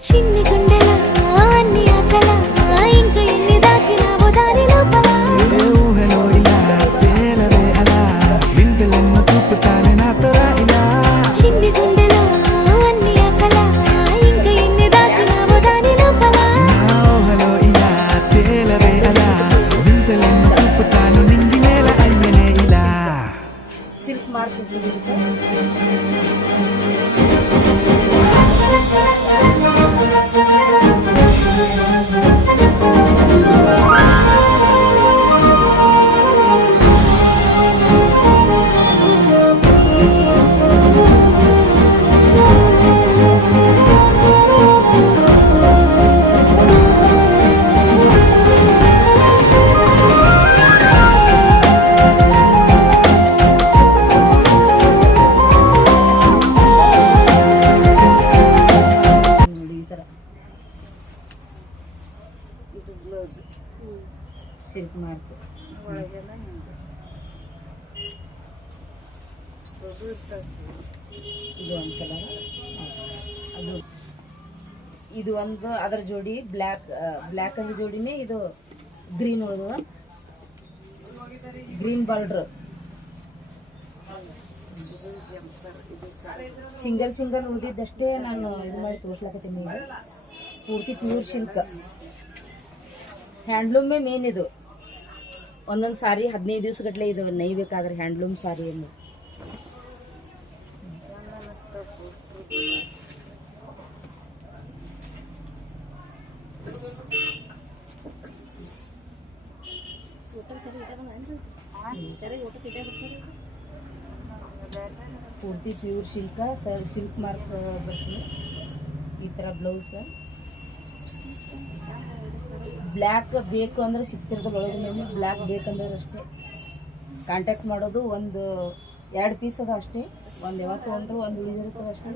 చిన్ని గుండెల అన్ని ఆశల ఇంకా ఎన్ని దాచినావో దాని లోపల ఏ ఊహలో ఇలా తేలవే అలా వింతలెన్నో చూపుతానే నాతో రా ఇలా చిన్ని గుండెల అన్ని ఆశల ఇంకా ఎన్ని దాచినావో దాని లోపల నా ఊహలో ఇలా తేలవే అలా వింతలెన్నో చూపుతాను నింగి నేల అయ్యనే ఇలా సిల్క్ మార్కెట్ ಇದು ಬ್ಲೌಸ್ ಸಿಲ್ಕ್ ಮಾರ್ಕ್ ಒಳಗೆಲ್ಲ ಇದು ಒಂದು ಕಲರ್ ಅದು ಇದು ಒಂದು ಅದರ ಜೋಡಿ ಬ್ಲ್ಯಾಕ್ ಅದ್ರ ಜೋಡಿನೇ ಇದು ಗ್ರೀನ್ ಒಳಗ ಗ್ರೀನ್ ಬಾರ್ಡ್ರ್ ಸಿಂಗಲ್ ಉಳಿದಿದ್ದಷ್ಟೇ ನಾನು ಇದು ಮಾಡಿ ತೋರ್ಸ್ಲಕತ್ತೀನಿ ಈಗ ಪೂರ್ತಿ ಪ್ಯೂರ್ ಸಿಲ್ಕ್ ಹ್ಯಾಂಡ್ಲೂಮೇ ಮೇನ್ ಇದು ಒಂದೊಂದು ಸಾರಿ 15 ದಿವಸಗಟ್ಟಲೆ ಇದು ನೈಬೇಕಾದ್ರೆ ಹ್ಯಾಂಡ್ಲೂಮ್ ಸಾರಿ ಏನು ಪೂರ್ತಿ ಪ್ಯೂರ್ ಸಿಲ್ಕ್ ಮಾರ್ಕ್ ಬರ್ತದೆ ಈ ಥರ ಬ್ಲೌಸ್ ಬ್ಲ್ಯಾಕ್ ಬೇಕು ಅಂದ್ರೆ ಸಿಗ್ತಿರ್ತದೆ ಒಳಗೆ ಮೇಲೆ ಬ್ಲ್ಯಾಕ್ ಬೇಕಂದ್ರೆ ಅಷ್ಟೇ ಕಾಂಟ್ಯಾಕ್ಟ್ ಮಾಡೋದು ಒಂದು 2 ಪೀಸ್ ಅದ ಅಷ್ಟೇ ಒಂದು ಯಾವತ್ತು ತೊಗೊಂಡ್ರು ಒಂದು ಉಳಿದಿರ್ತದೆ ಅಷ್ಟೇ